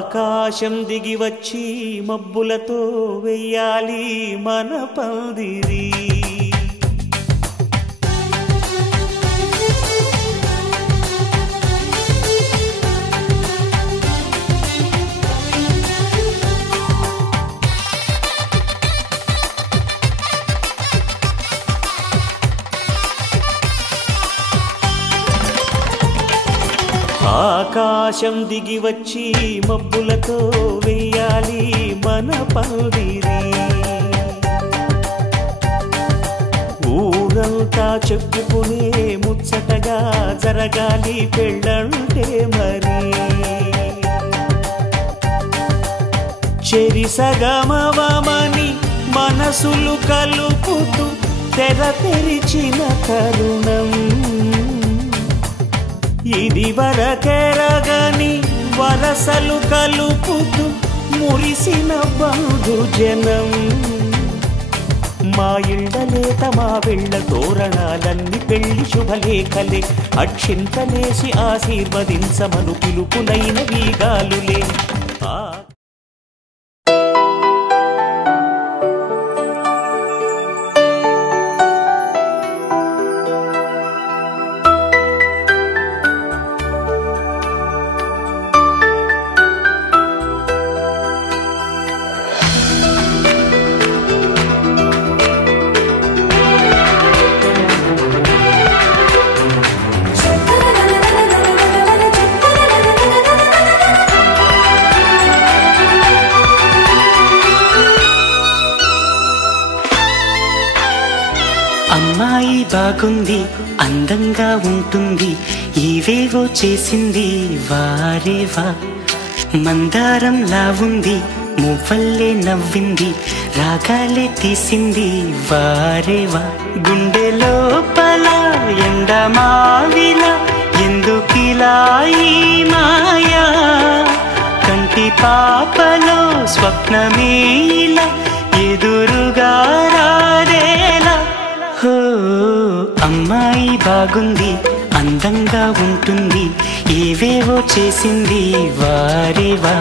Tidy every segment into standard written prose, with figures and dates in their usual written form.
ఆకాశం దిగి వచ్చి మబ్బులతో వెయ్యాలి మన పందిరి. ఆకాశం దిగి వచ్చి మబ్బులతో వెయ్యాలి మన పందిరి. ఊరంతా చెప్పుకునే ముచ్చటగా జరగాలి పెళ్ళంటే మరి. చెరిసగమవమని మనసులు కలుపుతూ తెర తెరిచిన తరుణం. ఇది వరకెరగని వరసలు కలుపుతూ మురిసిన బంధుజనం. మా ఇళ్ళలేత మా వెళ్ళ తోరణాలన్నీ పెళ్లి శుభలేఖలే. అక్షింతలేసి ఆశీర్వదించమను పిలుపులైన వీగాలులే. అమ్మాయి బాగుంది, అందంగా ఉంటుంది, ఇవేవో చేసింది వారేవా. మందారంలా ఉంది, మువ్వల్లే నవ్వింది, రాగాలే తీసింది వారేవా. గుండె లోపల ఎండమావిలా ఎందుకిలా ఈ మాయా. కంటి పాపలో స్వప్నమే ఇలా ఎదురుగా రారేలా. హో అమ్మాయి బాగుంది, అందంగా ఉంటుంది, ఏవేవో చేసింది వారేవా.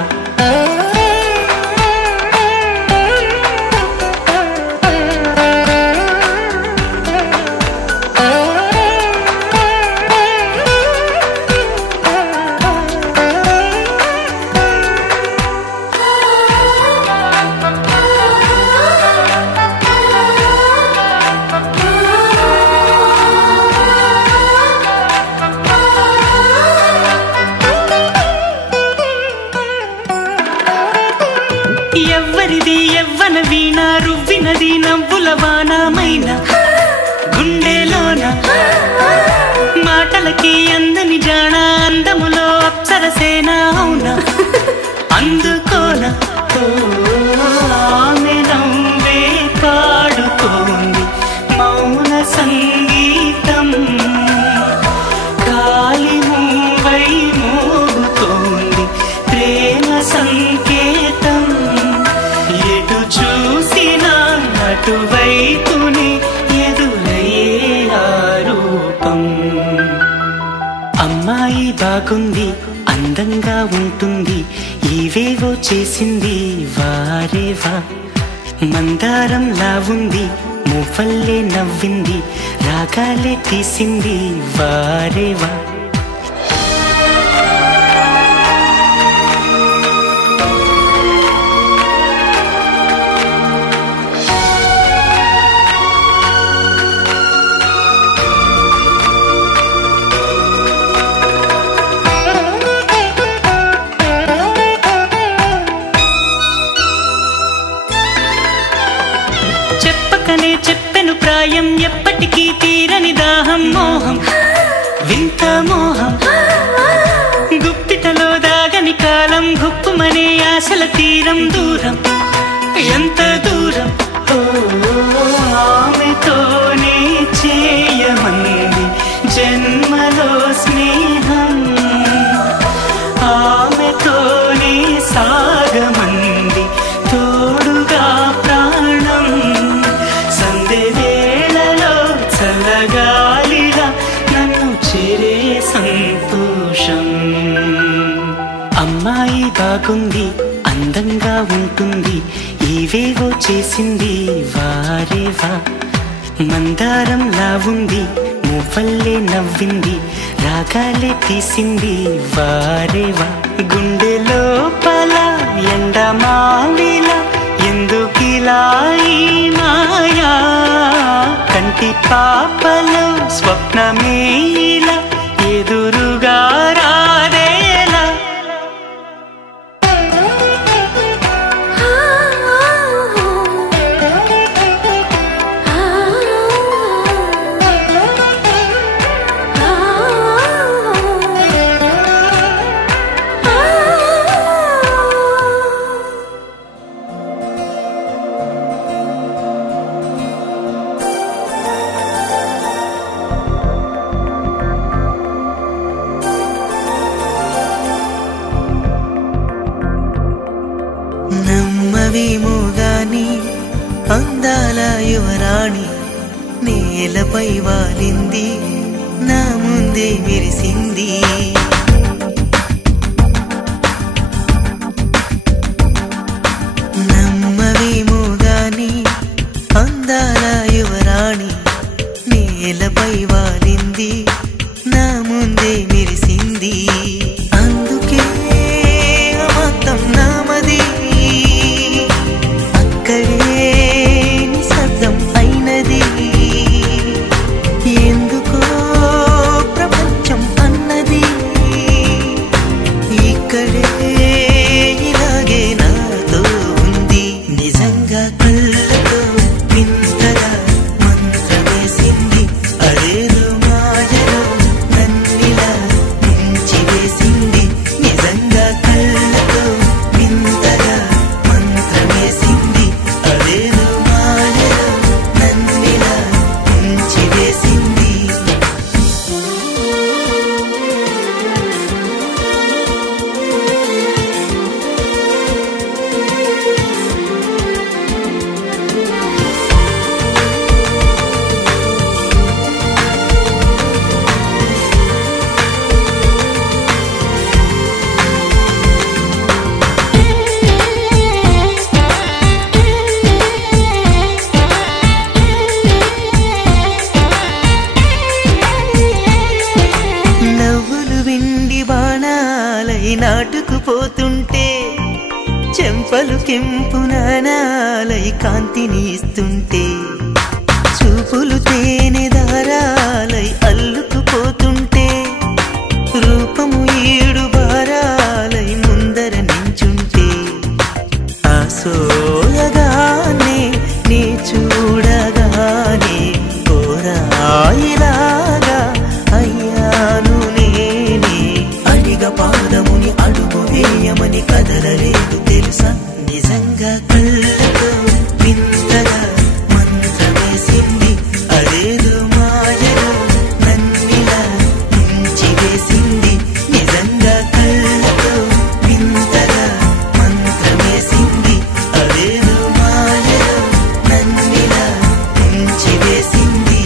ఎవ్వరిది యవ్వన వీణ రువ్వినది నవ్వుల వానమైన గుండెలోన. మాటలకి అందని జాణ అందములో అప్సరసేన అవునా అందుకోన. ఆమె నవ్వే పాడుతోంది మౌన సంగీతం. గాలి మూవై మోగుతోంది ప్రేమ సంకేతం. ఎటు చూసినా అటువైపునే ఎదురయ్యే ఆరూపం. అమ్మాయి బాగుంది, అందంగా ఉంటుంది, ఇవేవో చేసింది వారేవా. మందారంలా ఉంది, మువ్వల్లే నవ్వింది, రాగాలే తీసింది వారేవా. చెప్పెను ప్రాయం ఎప్పటికీ తీరని దాహం మోహం వింత మోహం. గుప్పిటలో దాగని కాలం గుప్పుమనే ఆశల తీరం దూరం ఎంత దూరం. ఆమెతోనే చేయమంది జన్మలో స్నేహం. ఆమెతోనే సాగమంది తోడుగా ప్రాణం. సందే వేళలో చల్లగాలిలా నన్ను చేరే సంతోషం. అమ్మాయి బాగుంది అందంగా ఉంటుంది ఏవేవో చేసింది వారేవా మందారంలా ఉంది మువ్వల్లే నవ్వింది రాగాలే తీసింది వారేవా గుండె లోపల ఎండమావిలా ఎందుకిలా ఈ మాయా కంటి పాపలో స్వప్నమేలా ఎదురుగా రాదేలా నమ్మవేమో గాని అందాల యువరాణి నేలపై వాలింది నా ముందే మెరిసింది నమ్మవేమో గాని అందాల యువరాణి నేలపై వాలింది నా ముందే మెరిసింది అందుకే మొత్తం నామది నిశ్శబ్దం అయినది ఎందుకో ప్రపంచం అన్నది ఇక్కడే ఇలాగే నాతో ఉంది నిజంగా కళ్ళతో వింతగా మంత్రమేసింది అదేదో మాయలో నన్నిలా ముంచి వేసింది నిజంగా కళ్ళతో వింతగా మంత్రమేసింది అదేదో మాయలో నన్నిలా ముంచి వేసింది నవ్వులు విండి బాణాలై నాటుకుపోతుంటే చెంపలు కెంపు నాణాలై కాంతిని ఇస్తుంటే చూపులు తేనె దారాలై అల్లుకుపోతుంటే రూపము ఏడు బారాలై ముందర నించుంటే ఆసోయగానే నీ చూడగానే కోరాయిలాగా అయ్యాను నేనే అడిగ పాదముని అడుగు వేయమని కదలలేదు తెలుసా నిజంగా కళ్ళతో వింతగా మంత్రమేసింది అదేదో మాయలో నన్నిలా ముంచి వేసింది నిజంగా కళ్ళతో వింతగా మంత్రమేసింది అదేదో మాయలో నన్నిలా ముంచి వేసింది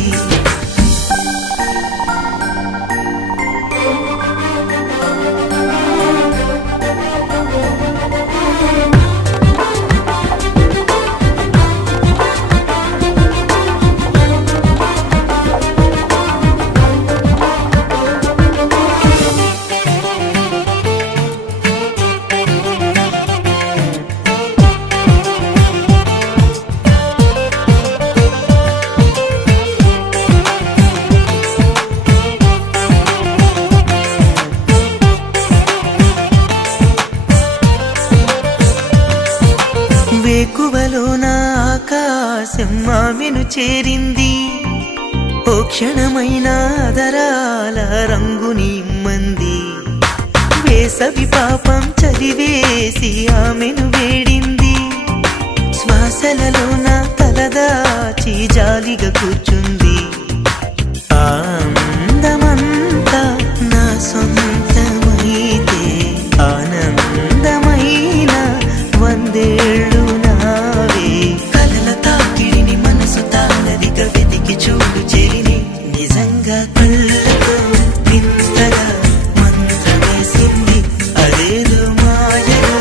వేకువలోన ఆకాశం ఆమెను చేరింది ఓ క్షణమైన ఆదరాల రంగుని ఇమ్మంది వేసవి పాపం చలివేసి ఆమెను వేడింది శ్వాసలలోన తలదాచి జాలిగా కూర్చుంది ఆనందమంతా నా సొంతమైతే ఆనందమైన వందేళ్ళు నావే కలల తాకిడిని మనసు తానదిగా వెతికి చూడు చెలిని నిజంగా కళ్ళతో వింతగా మంత్రమేసింది అదేదో మాయలో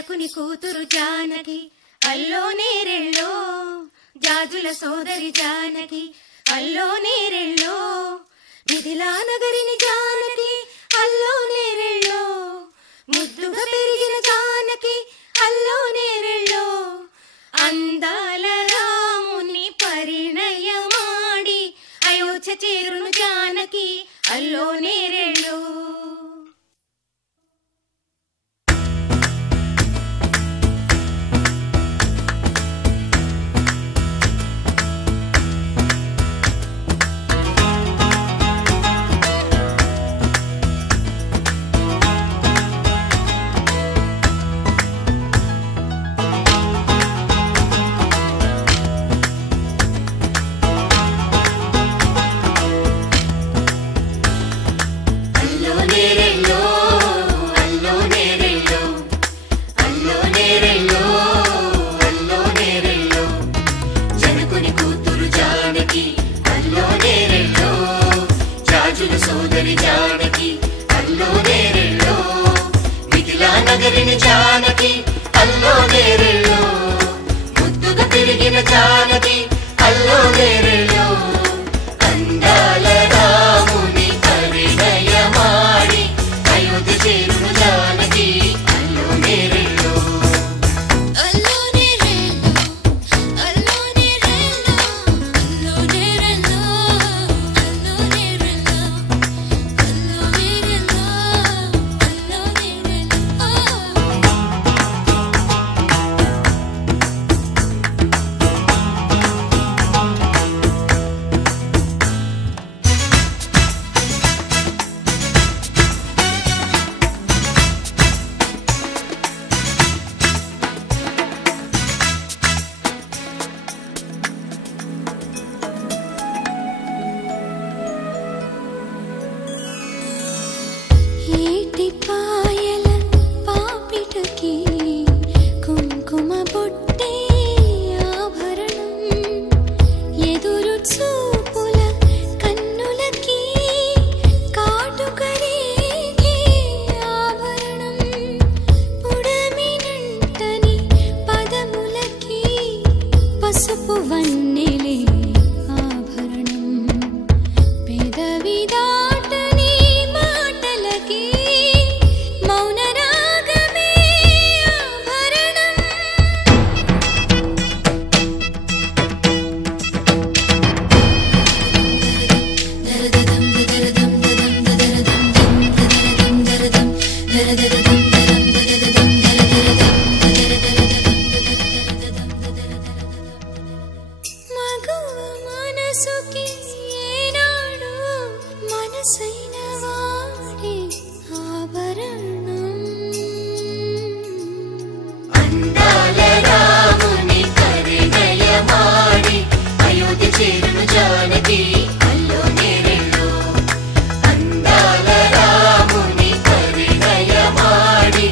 జనకుని కూతురు జానకి అల్లో నేరెళ్ళో జాజుల సోదరి జానకి అల్లో నేరెళ్ళో మిథిలా నగరిని జానకి అల్లో నేరెళ్ళో ముద్దుగా పెరిగిన జానకి అల్లో నేరెళ్ళో అందాల రాముని పరిణయమాడి అయోధ్య చేరును జానకి అల్లో నేరెళ్ళో జానకి అల్లో నేరెళ్ళో ముద్దుగా పెరిగిన జానకి అల్లో నేరెళ్ళో అందాల రాముని పరిణయమాడి అయోధ్య చేరును జానకి అల్లో నేరెళ్ళో అల్లో నేరెళ్ళో అల్లో నేరెళ్ళో అల్లో నేరెళ్ళో అల్లో నేరెళ్ళో అల్లో నేరెళ్ళో అల్లో నేరెళ్ళో ఏటిపాయల పాపిటకి కుంకుమ బొట్టే ఆభరణం ఎదురు చూపుల కన్నులకి కాటుకరేగే ఆభరణం పుడమినంటని పదములకి పసుపు వన్నెలే ఆభరణం పెదవి దాటని మాటలకి మౌన రాగమే ఆభరణం దరదదం దరదం దదం దరదం దరదం దరదం దరదం మగువ మనసుకి ఏనాడు మనసైన వాడే ఆభరణం అందాల రాముని పరిణయమాడి అయోధ్య చేరును జానకి అల్లో నేరెళ్ళో అందాల రాముని పరిణయమాడి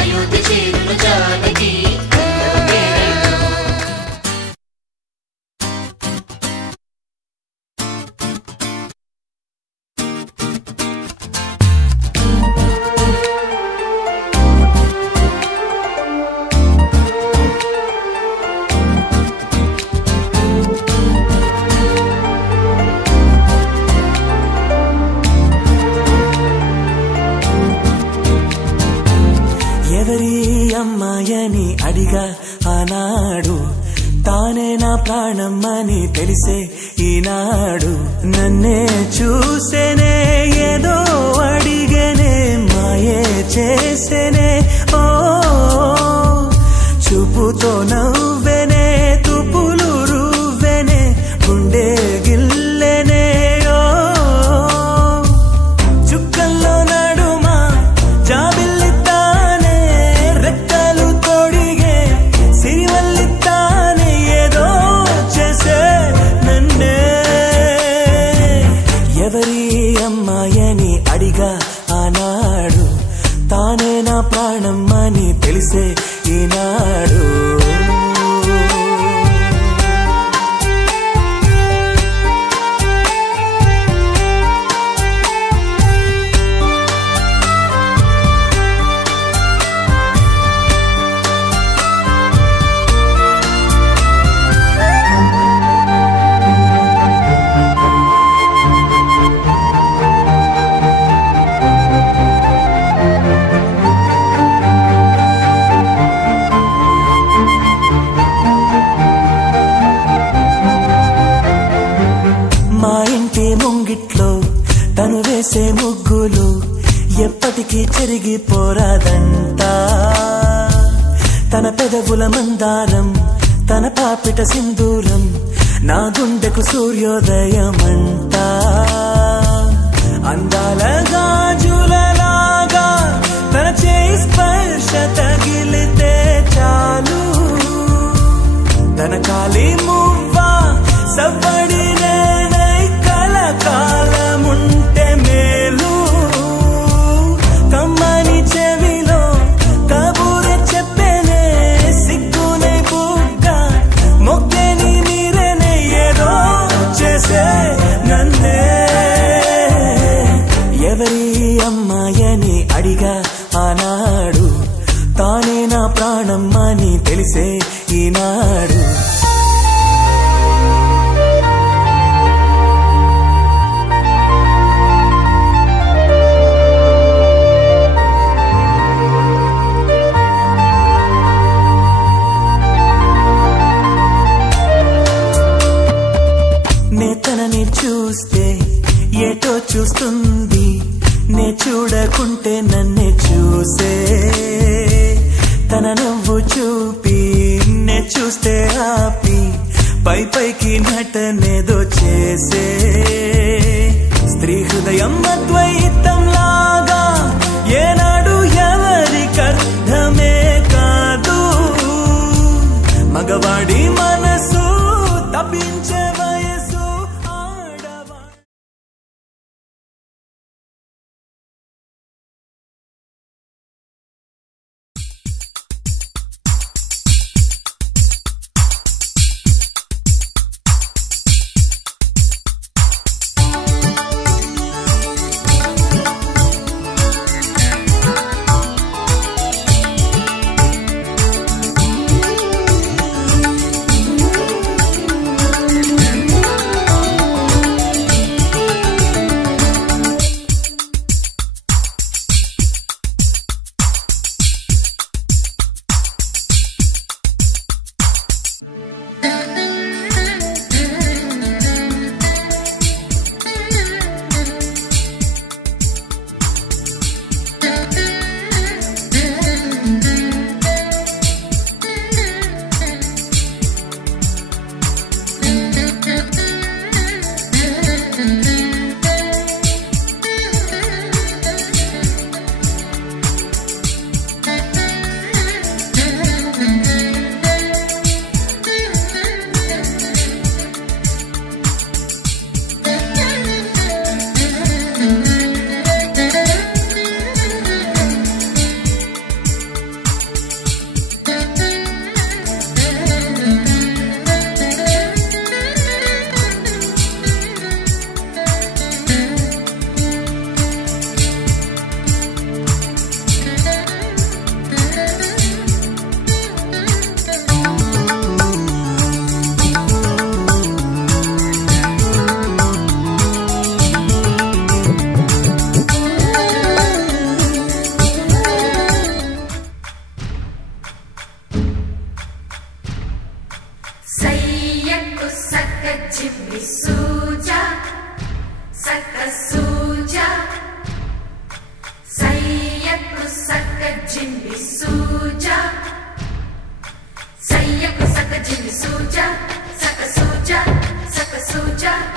అయోధ్య చేరును జానకి అల్లో నేరెళ్ళో ఎవరి అమ్మాయని అడిగా ఆనాడు తానే నా ప్రాణమ్మని తెలిసే ఈనాడు నన్నే చూసేనే ఏదో అడిగనే మాయే చేసేనే ఓ చూపుతో నవ్వెనే తుపులు రువ్వెనే గుండె గిల్లెనే ఓ చుక్కల్లో నడుమా జాబిల్లితానే రెక్కలు తోడిగే సిరివల్లితానే ఏదో చేసే నన్నే ఎవరి అమ్మాయని అడిగా ఆనాడు తానే నా ప్రాణమ్మని తెలిసే ఈనాడు ఎప్పటికీ చెరిగిపోరాదంట తన పెదవుల మందారం తన పాపిట సింధూరం నా గుండెకు సూర్యోదయమంట అందాల గాజులలాగా తన చేయి స్పర్శ తగిలితే చాలు తన కాలి మువ్వ సవ్వడి నేనై కలకాలముంటే మేలు కమ్మని చెవిలో కబూరె చెప్పేనే సిగ్గునే బుగ్గ మొక్కేని నీరేనే ఏదో చేసే నన్నే ఎవరి అమ్మాయని అడిగా ఆనాడు తానే నా ప్రాణం అని తెలిసే ఈనాడు నేతనని చూస్తే ఏటో చూస్తుంది నే చూడకుంటే నన్నే చూసే తన నవ్వు చూపి నే చూస్తే ఆపి పై పైకి నటనేదో చేసే స్త్రీ హృదయం అద్వైతం లాగా ఏనాడు ఎవరికర్థమే కాదు మగవాడి మనసు తప్పించే వయసు ఆడవా Suja,